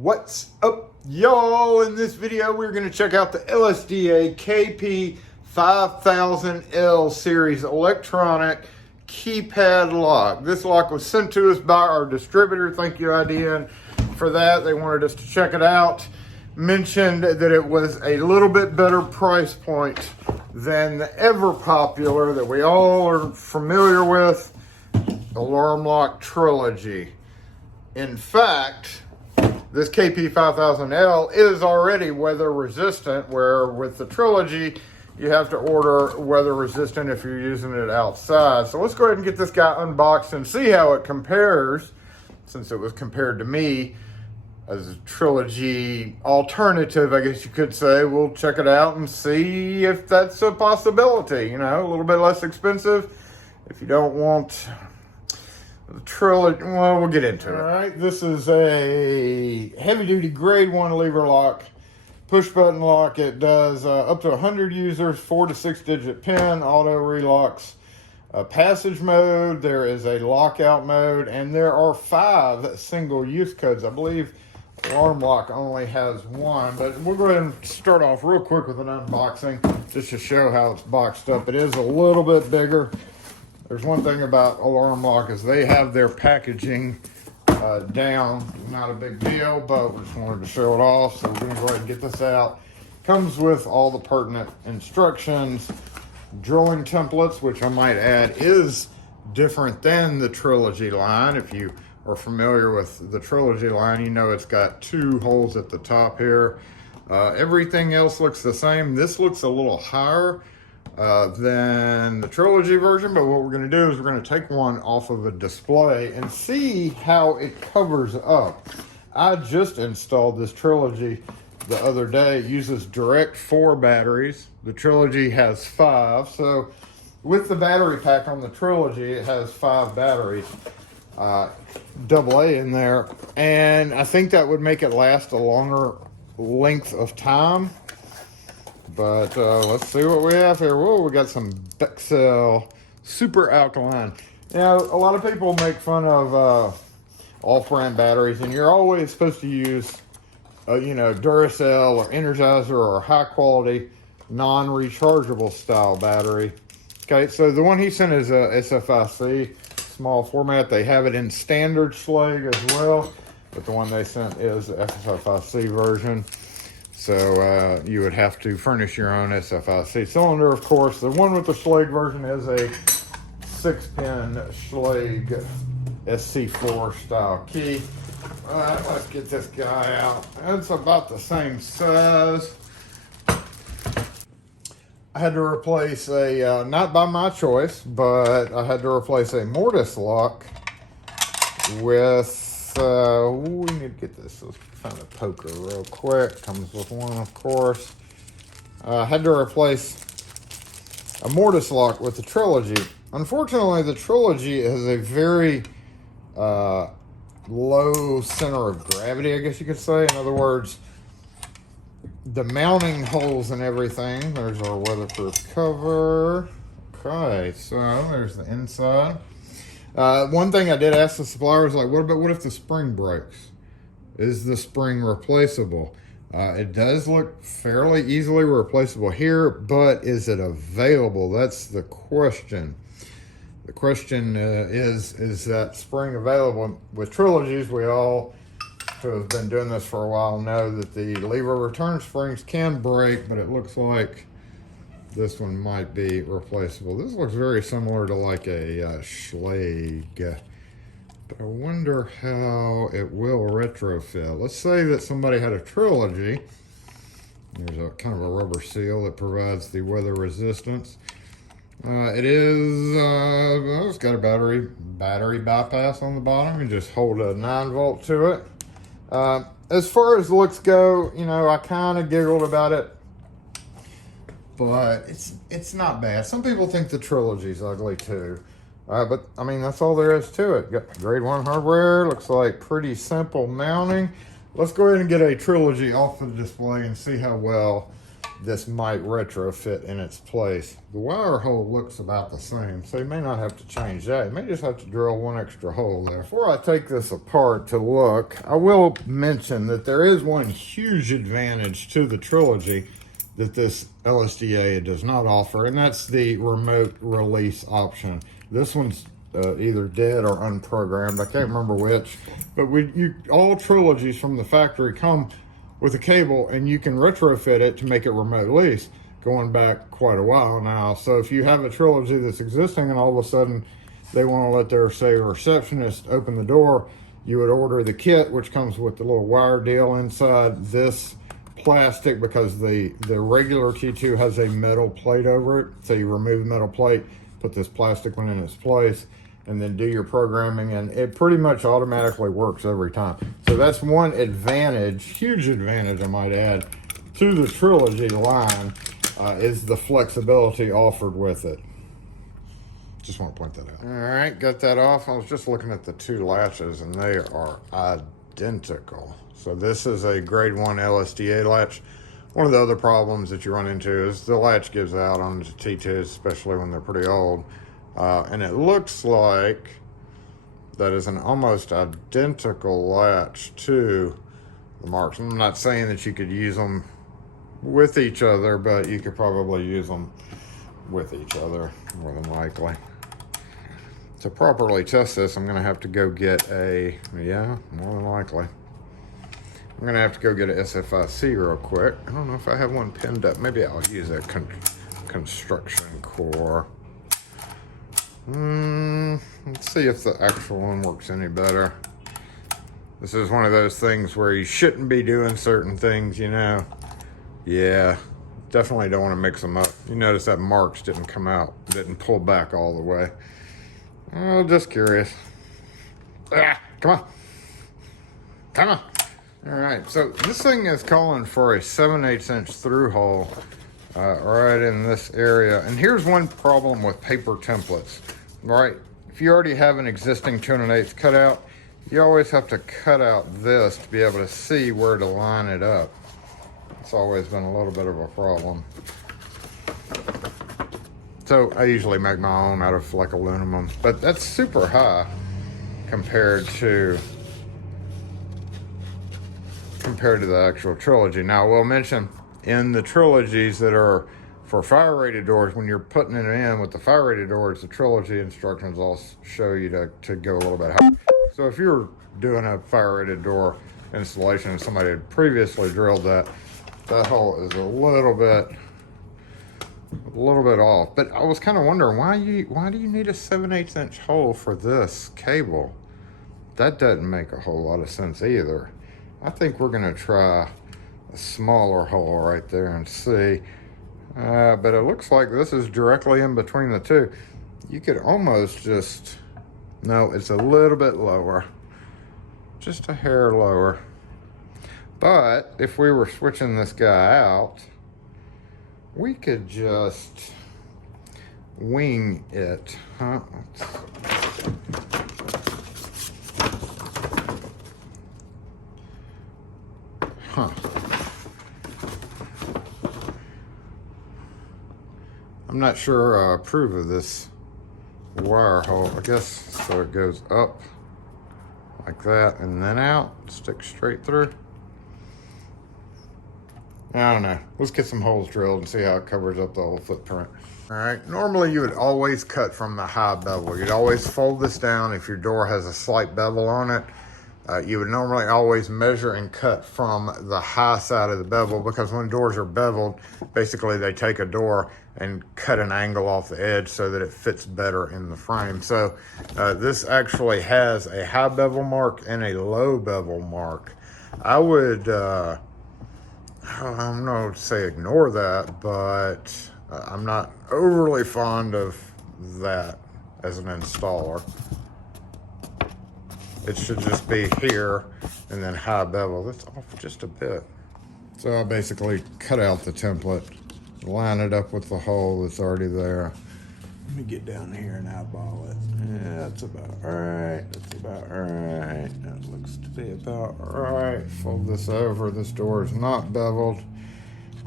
What's up, y'all? In this video, we're going to check out the LSDA KP5000L series electronic keypad lock. This lock was sent to us by our distributor. Thank you, IDN, for that. They wanted us to check it out. Mentioned that it was a little bit better price point than the ever popular that we all are familiar with, alarm lock Trilogy. In fact, this KP5000L is already weather resistant, where with the Trilogy, you have to order weather resistant if you're using it outside. So let's go ahead and get this guy unboxed and see how it compares, since it was compared to me as a Trilogy alternative, I guess you could say. We'll check it out and see if that's a possibility. You know, a little bit less expensive. If you don't want the Trilogy, well, we'll get into it. All right, this is a heavy-duty grade 1 lever lock, push-button lock. It does up to 100 users, 4 to 6 digit pin, auto relocks, passage mode. There is a lockout mode, and there are 5 single-use codes. I believe alarm lock only has 1, but we'll go ahead and start off real quick with an unboxing just to show how it's boxed up. It is a little bit bigger. There's one thing about alarm lock is they have their packaging down. Not a big deal, but we just wanted to show it off. So we're going to go ahead and get this out. Comes with all the pertinent instructions, drilling templates, which I might add is different than the Trilogy line. If you are familiar with the Trilogy line, you know it's got 2 holes at the top here. Everything else looks the same. This looks a little higher than the Trilogy version, but what we're going to do is we're going to take one off of a display and see how it covers up. I just installed this Trilogy the other day. It uses direct 4 batteries. The Trilogy has 5, so with the battery pack on the Trilogy, it has 5 batteries, AA in there, and I think that would make it last a longer length of time. But let's see what we have here. Whoa, we got some Bexel super alkaline. You know, a lot of people make fun of off-brand batteries, and you're always supposed to use, you know, Duracell or Energizer or high-quality, non-rechargeable style battery. Okay, so the one he sent is a SFIC, small format. They have it in standard Schlage as well, but the one they sent is the SFIC version. So you would have to furnish your own SFIC cylinder, of course. The one with the Schlage version is a 6-pin Schlage SC4 style key. All right, let's get this guy out. It's about the same size. I had to replace a, not by my choice, but I had to replace a mortise lock with, we need to get this. Let's find a poker real quick. Comes with one, of course. I had to replace a mortise lock with the Trilogy. Unfortunately, the Trilogy has a very low center of gravity, I guess you could say. In other words, the mounting holes and everything. There's our weatherproof cover. Okay, so there's the inside. One thing I did ask the supplier was like, what if the spring breaks? Is the spring replaceable? It does look fairly easily replaceable here, but is it available? That's the question. The question is that spring available? With Trilogies, we all who have been doing this for a while know that the lever return springs can break, but it looks like this one might be replaceable. This looks very similar to like a Schlage. But I wonder how it will retrofit. Let's say that somebody had a Trilogy. There's a kind of a rubber seal that provides the weather resistance. It is, well, it's got a battery bypass on the bottom. You just hold a 9-volt to it. As far as looks go, you know, I kind of giggled about it, but it's not bad. Some people think the Trilogy's ugly too. But I mean, that's all there is to it. Got grade 1 hardware. Looks like pretty simple mounting. Let's go ahead and get a Trilogy off the display and see how well this might retrofit in its place. The wire hole looks about the same, so you may not have to change that. You may just have to drill one extra hole there. Before I take this apart to look, I will mention that there is one huge advantage to the Trilogy that this LSDA does not offer, and that's the remote release option. This one's either dead or unprogrammed. I can't remember which, but all Trilogies from the factory come with a cable, and you can retrofit it to make it remote release, going back quite a while now. So if you have a Trilogy that's existing and all of a sudden they want to let their, say, receptionist open the door, you would order the kit, which comes with the little wire deal inside this plastic, because the regular T2 has a metal plate over it. So you remove the metal plate, put this plastic one in its place, and then do your programming, and it pretty much automatically works every time. So that's one advantage, huge advantage I might add, to the Trilogy line, is the flexibility offered with it. Just want to point that out. All right, got that off. I was just looking at the two latches, and they are identical. So this is a grade 1 LSDA latch. One of the other problems that you run into is the latch gives out on the T2s, especially when they're pretty old. And it looks like that is an almost identical latch to the marks. I'm not saying that you could use them with each other, but you could probably use them with each other, more than likely. To properly test this, I'm gonna have to go get yeah, more than likely. I'm gonna have to go get a SFIC real quick. I don't know if I have one pinned up. Maybe I'll use a construction core. Let's see if the actual one works any better. This is one of those things where you shouldn't be doing certain things, you know. Yeah, definitely don't want to mix them up. You notice that marks didn't come out, didn't pull back all the way. Oh, just curious. Come on. Come on. All right, so this thing is calling for a 7/8 inch through hole right in this area. And here's one problem with paper templates, right? If you already have an existing 2 1/8 cutout, you always have to cut out this to be able to see where to line it up. It's always been a little bit of a problem. So I usually make my own out of like aluminum, but that's super high compared to the actual Trilogy. Now, we'll mention in the Trilogies that are for fire rated doors, when you're putting it in with the fire rated doors, the Trilogy instructions all show you to go a little bit higher. So if you're doing a fire rated door installation and somebody had previously drilled that hole is a little bit off. But I was kind of wondering, why do you need a 7/8 inch hole for this cable? That doesn't make a whole lot of sense either. I think we're gonna try a smaller hole right there and see. But it looks like this is directly in between the two. You could almost just, no, it's a little bit lower. Just a hair lower. But if we were switching this guy out, we could just wing it, huh? I'm not sure I approve of this wire hole. I guess so it goes up like that and then out, stick straight through. I don't know. Let's get some holes drilled and see how it covers up the whole footprint. All right, normally you would always cut from the high bevel. You'd always fold this down if your door has a slight bevel on it. You would normally always measure and cut from the high side of the bevel, because when doors are beveled, basically they take a door and cut an angle off the edge so that it fits better in the frame. So this actually has a high bevel mark and a low bevel mark. I would, I'm not to say ignore that, but I'm not overly fond of that as an installer. It should just be here and then high bevel. That's off just a bit. So I basically cut out the template, line it up with the hole that's already there. Let me get down here and eyeball it. Yeah, that's about right. That's about right. That looks to be about right. Fold this over. This door is not beveled.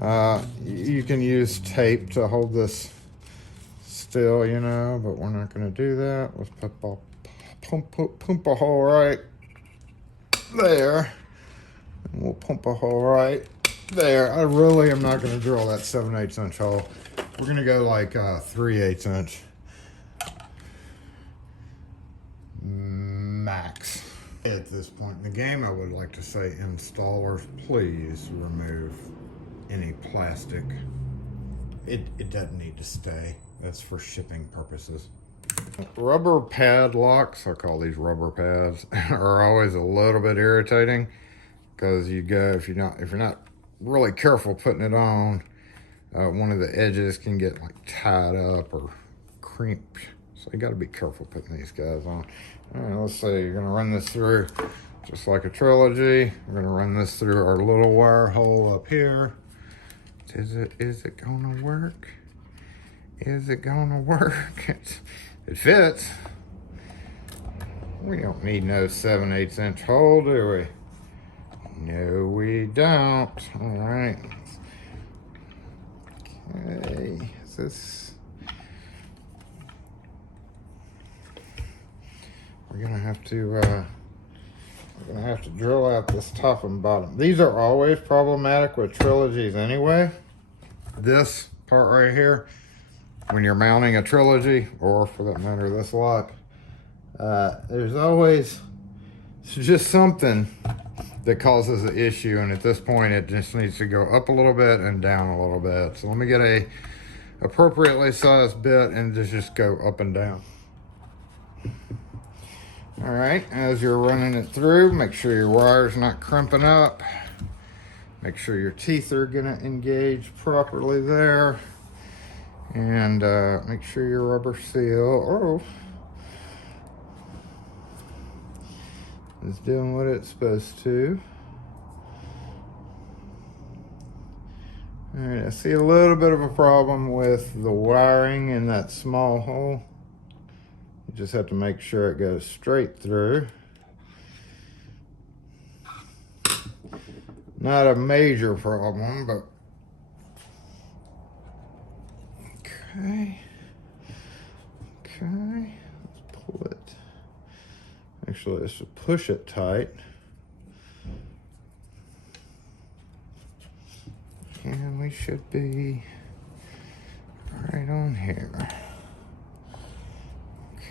You can use tape to hold this still, you know, but we're not going to do that. Let's pump a hole right there. And we'll pump a hole right there. I really am not going to drill that 7/8 inch hole. We're going to go like 3/8 inch max. At this point in the game, I would like to say, installers, please remove any plastic. It doesn't need to stay. That's for shipping purposes. Rubber pad locks, I call these rubber pads, are always a little bit irritating because if you're not really careful putting it on, one of the edges can get like tied up or crimped. So you got to be careful putting these guys on. All right, let's see. You're going to run this through just like a Trilogy. We're going to run this through our little wire hole up here. Is it going to work? Is it going to work? It fits. We don't need no 7/8 inch hole, do we? No, we don't. All right. Okay. Is this... We're gonna have to drill out this top and bottom. These are always problematic with Trilogies anyway. This part right here, when you're mounting a Trilogy, or for that matter, this lock, there's always just something that causes an issue, and at this point, it just needs to go up a little bit and down a little bit. So let me get a appropriately sized bit and just go up and down. All right, as you're running it through, make sure your wire's not crimping up. Make sure your teeth are gonna engage properly there. And make sure your rubber seal is doing what it's supposed to. All right, I see a little bit of a problem with the wiring in that small hole. You just have to make sure it goes straight through. Not a major problem, but okay. Let's pull it. Actually, let's just push it tight. And we should be right on here.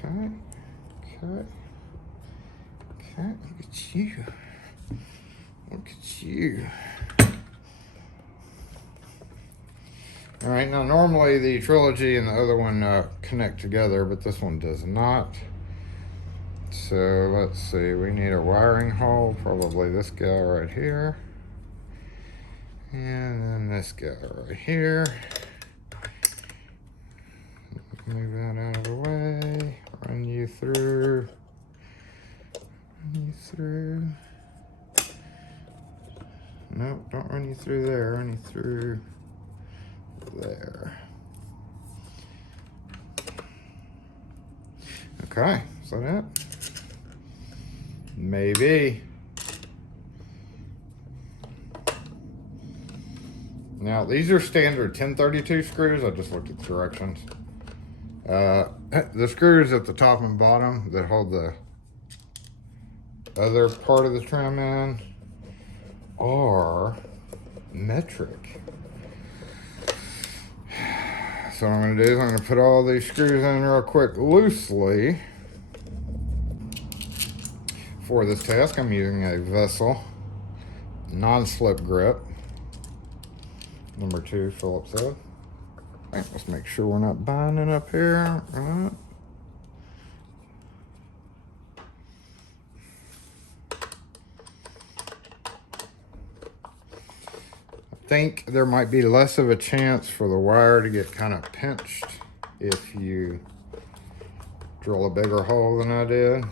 Okay. Look at you. Look at you. All right, now normally the Trilogy and the other one connect together, but this one does not. So let's see, we need a wiring hole, probably this guy right here. And then this guy right here. Move that out of the way, run you through. Nope, don't run you through there, run you through there. Okay, is that it? Maybe. Now, these are standard 1032 screws. I just looked at the directions. The screws at the top and bottom that hold the other part of the trim in are metric. So what I'm going to do is I'm going to put all these screws in real quick loosely. For this task, I'm using a Vessel non-slip grip. Number 2 Phillips head. Right, let's make sure we're not binding up here. Right. I think there might be less of a chance for the wire to get kind of pinched if you drill a bigger hole than I did.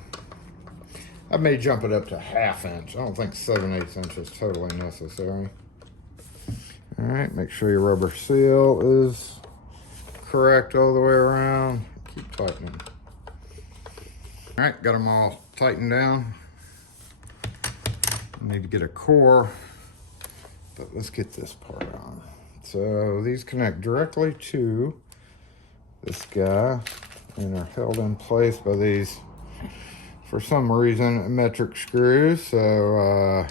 I may jump it up to 1/2 inch. I don't think 7/8 inch is totally necessary. All right, make sure your rubber seal is correct all the way around. Keep tightening. All right, got them all tightened down. Need to get a core, but let's get this part on. So these connect directly to this guy and are held in place by these, for some reason, metric screws. So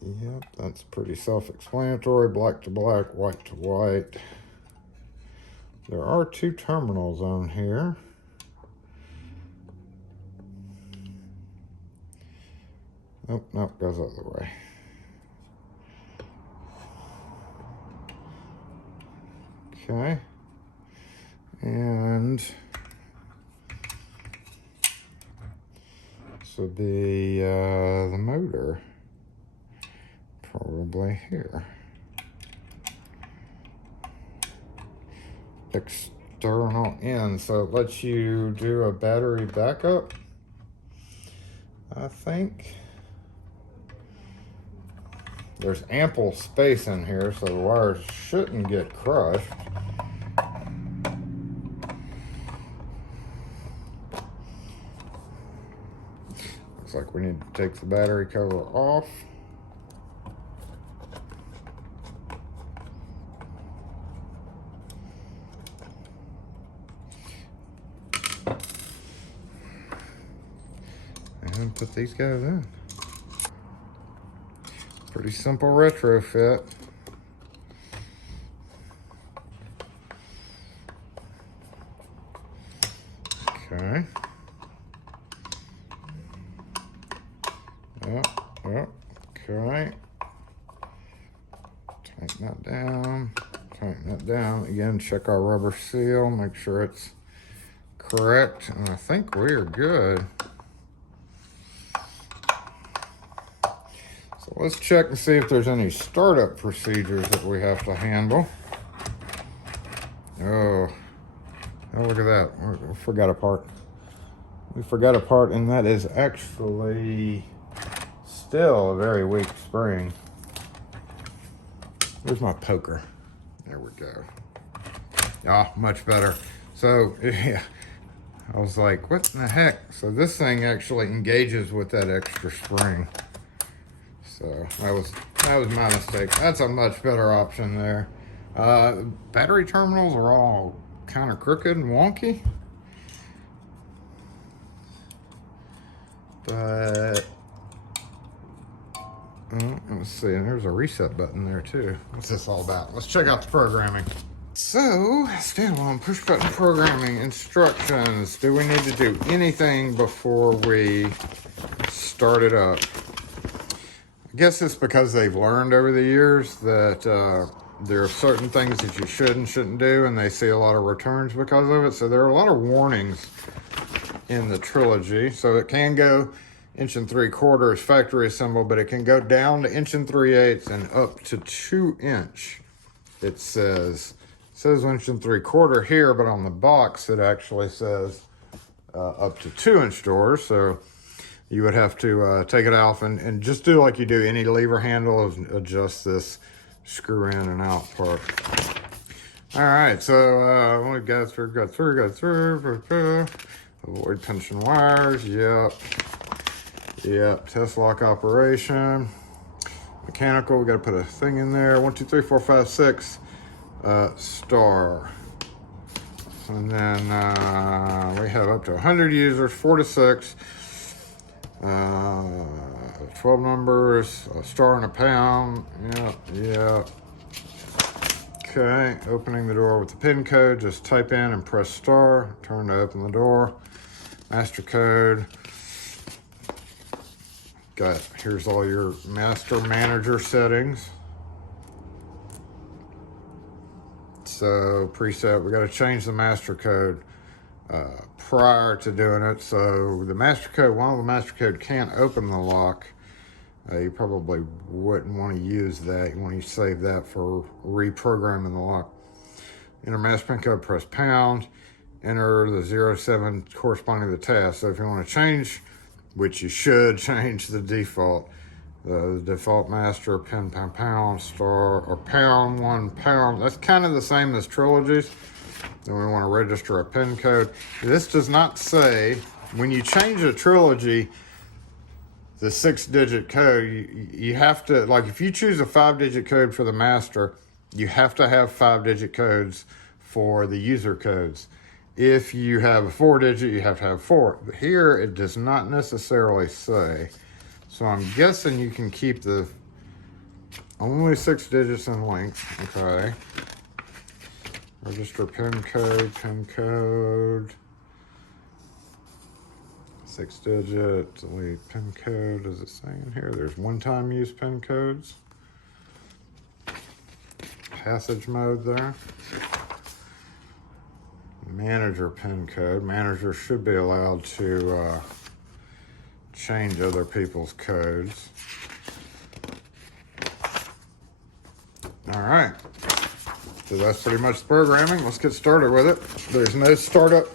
yep, that's pretty self-explanatory. Black to black, white to white. There are 2 terminals on here. Nope, nope, goes the other way. Okay. And this would be the motor, probably here. External in, so it lets you do a battery backup, I think. There's ample space in here, so the wires shouldn't get crushed. Looks like we need to take the battery cover off. And put these guys in. Pretty simple retrofit. Okay. Yep. Okay. Tighten that down. Tighten that down. Again, check our rubber seal. Make sure it's correct. And I think we are good. So let's check and see if there's any startup procedures that we have to handle. Oh, look at that. We forgot a part. We forgot a part, and that is actually still a very weak spring. Where's my poker? There we go. Ah, much better. So, yeah, I was like, what in the heck? So this thing actually engages with that extra spring. So that was my mistake. That's a much better option there. Battery terminals are all kind of crooked and wonky. But let's see, and there's a reset button there too. What's this all about? Let's check out the programming. So, standalone push button programming instructions. Do we need to do anything before we start it up? I guess it's because they've learned over the years that there are certain things that you should and shouldn't do, and they see a lot of returns because of it. So there are a lot of warnings in the Trilogy. So it can go 1 3/4 factory assembled, but it can go down to 1 3/8 and up to 2 inch. It says 1 3/4 here, but on the box it actually says up to 2 inch doors. So you would have to take it off and just do like you do any lever handle, adjust this screw in and out part. All right, so we got through. Avoid pinching wires. Yep. Test lock operation. Mechanical. We got to put a thing in there. 1 2 3 4 5 6. Star. And then we have up to 100 users, 4 to 6. 12 numbers, a star and a pound. Yep. Okay, opening the door with the pin code, just type in and press star, turn to open the door. Master code. Here's all your master manager settings. So preset, we got to change the master code prior to doing it. So the master code, while the master code can't open the lock, you probably wouldn't want to use that. You want to save that for reprogramming the lock. Enter master pin code, press pound, enter the 07 corresponding to the task. So if you want to change, which you should change the default, the default master pin pound star or pound 1 pound. That's kind of the same as Trilogy's. Then we want to register a pin code. This does not say when you change a Trilogy, the 6-digit code, you have to, like if you choose a 5-digit code for the master, you have to have 5-digit codes for the user codes. If you have a 4-digit, you have to have 4. But here, it does not necessarily say. So I'm guessing you can keep the only 6 digits in length, okay. Register pin code. 6 digit, delete pin code. Does it say in here? There's one-time use pin codes. Passage mode there. Manager pin code. Manager should be allowed to change other people's codes. All right. So that's pretty much the programming. Let's get started with it. There's no startup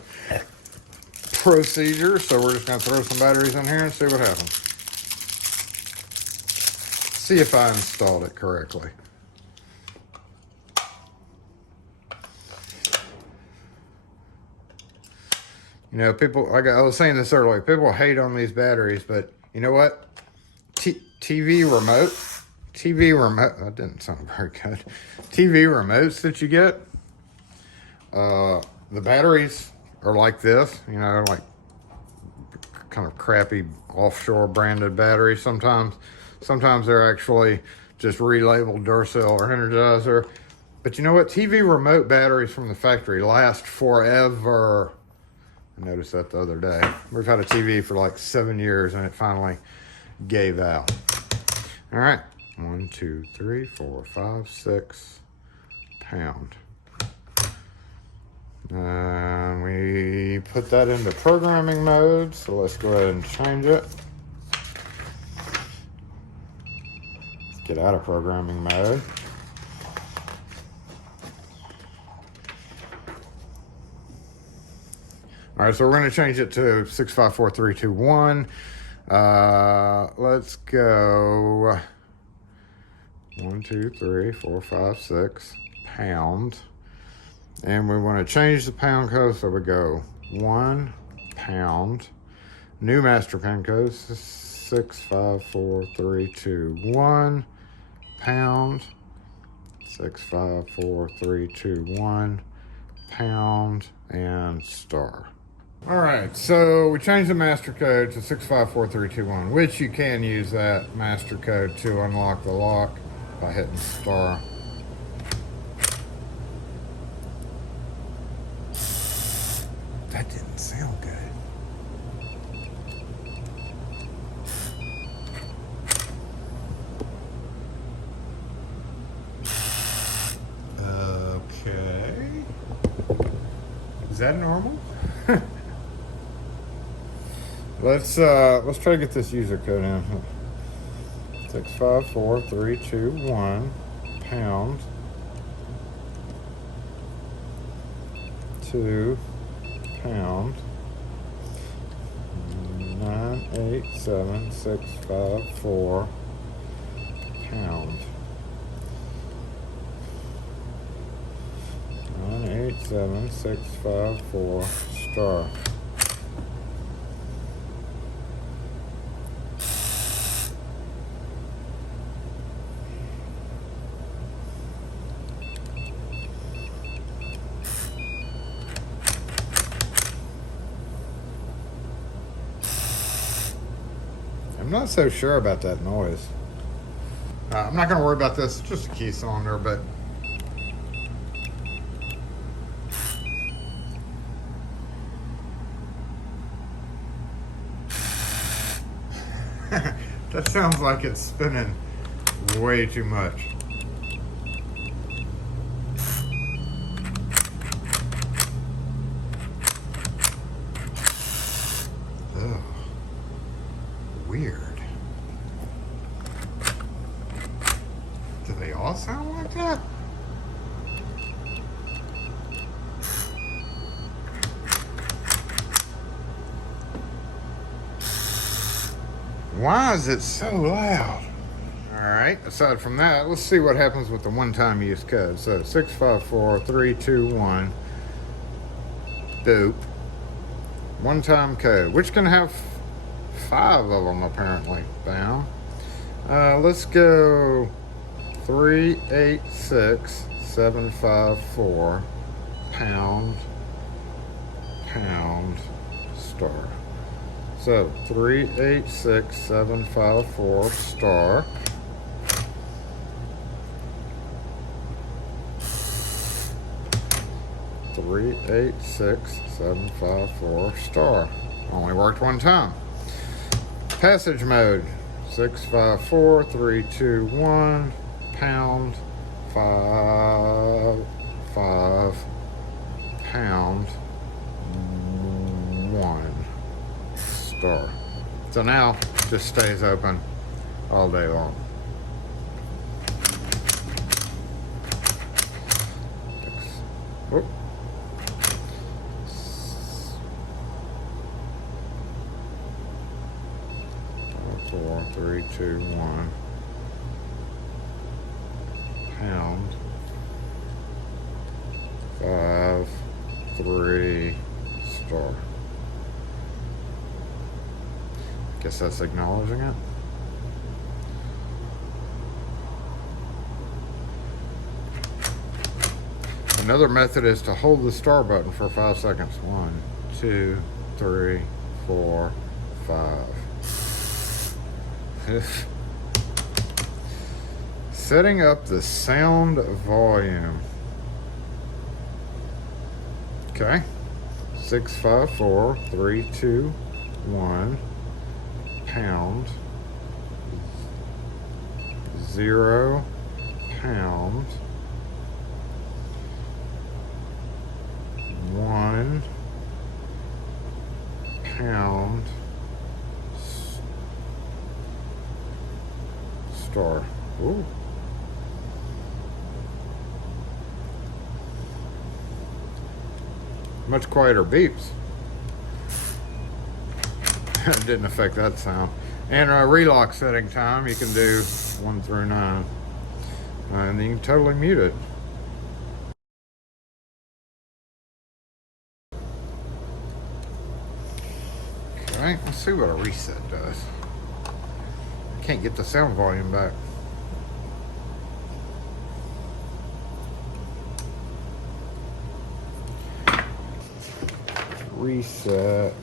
procedure, so we're just going to throw some batteries in here and see what happens. See if I installed it correctly. You know, people, like I was saying this earlier, people hate on these batteries, but you know what? TV remote, that didn't sound very good. TV remotes that you get, the batteries are like this, you know, like kind of crappy offshore branded batteries sometimes. Sometimes they're actually just relabeled Duracell or Energizer. But you know what? TV remote batteries from the factory last forever. I noticed that the other day. We've had a TV for like 7 years and it finally gave out. All right. 1, 2, 3, 4, 5, 6 pound. And we put that into programming mode. So let's go ahead and change it. Let's get out of programming mode. All right, so we're going to change it to 654321. Let's go 1, 2, 3, 4, 5, 6 pound. And we want to change the pound code, so we go 1 pound. New master pin code 654321 pound. 654321 pound and star. All right, so we changed the master code to 654321, which you can use that master code to unlock the lock by hitting star. That didn't sound good. Okay. Is that normal? Let's try to get this user code in. 654321 pound 2 pound 987654 pound 987654 star. I'm not so sure about that noise. I'm not going to worry about this. It's just a key cylinder, but that sounds like it's spinning way too much. Ugh. Weird. Do they all sound like that? Why is it so loud? All right, aside from that, let's see what happens with the one-time use code. So 654321, boop. One-time code, which can have 5 of them apparently down. Let's go 386754 pound star. So 386754 star. Three, 8, 6, 7, 5, 4 star. Only worked one time. Passage mode 654 321 pound 5 pound 1 star. So now just stays open all day long. Whoop. 4, 3, 2, 1 pound 5, 3 star. Guess that's acknowledging it. Another method is to hold the star button for 5 seconds. 1, 2, 3, 4, 5. Setting up the sound volume. Okay. 654 321 pound 0 pound 1 pound star. Ooh. Much quieter beeps. Didn't affect that sound. And relock setting time, you can do 1 through 9. And then you can totally mute it. Okay, let's see what a reset does. Can't get the sound volume back. Reset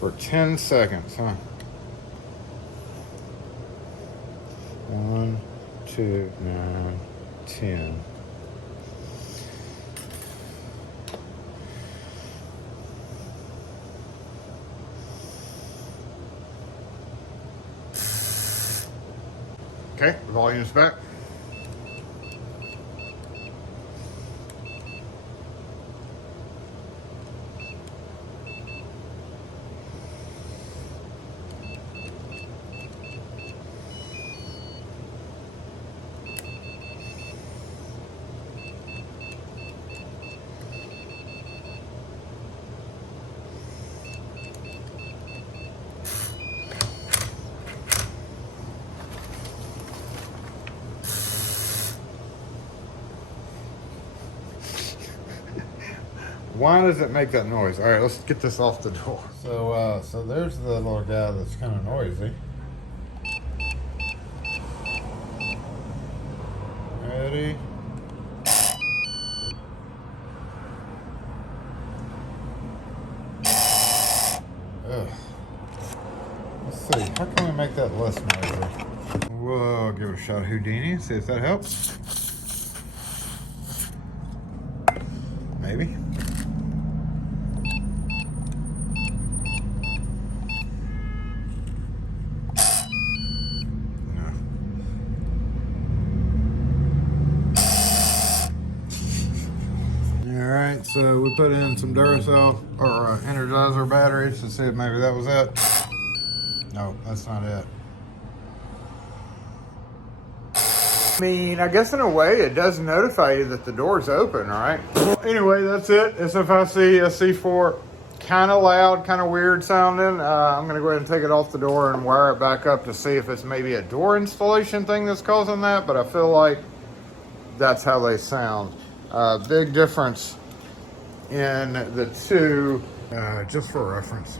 for 10 seconds, huh? 1, 2, 9, 10. Okay, the volume's back. Why does it make that noise? All right, let's get this off the door. So there's the little guy that's kind of noisy. Ready? Ugh. Let's see, how can we make that less noisy? We'll give it a shot of Houdini, see if that helps. Maybe. Alright, so we put in some Duracell or Energizer batteries to see if maybe that was it. No, that's not it. I mean, I guess in a way it does notify you that the door's open, right? Well, anyway, that's it. SFIC SC4, kind of loud, kind of weird sounding. I'm going to go ahead and take it off the door and wire it back up to see if it's maybe a door installation thing that's causing that, but I feel like that's how they sound. Big difference in the two just for reference.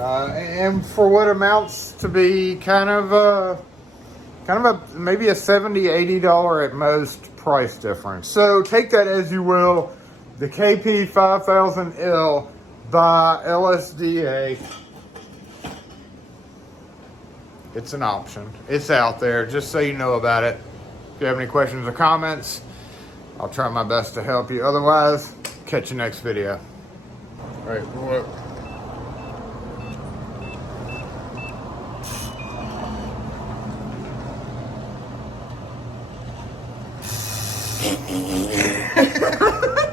And for what amounts to be kind of a maybe a $70–80 at most price difference. So take that as you will. The KP5000L by LSDA. It's an option. It's out there, just so you know about it. If you have any questions or comments, I'll try my best to help you. Otherwise, catch you next video. All right,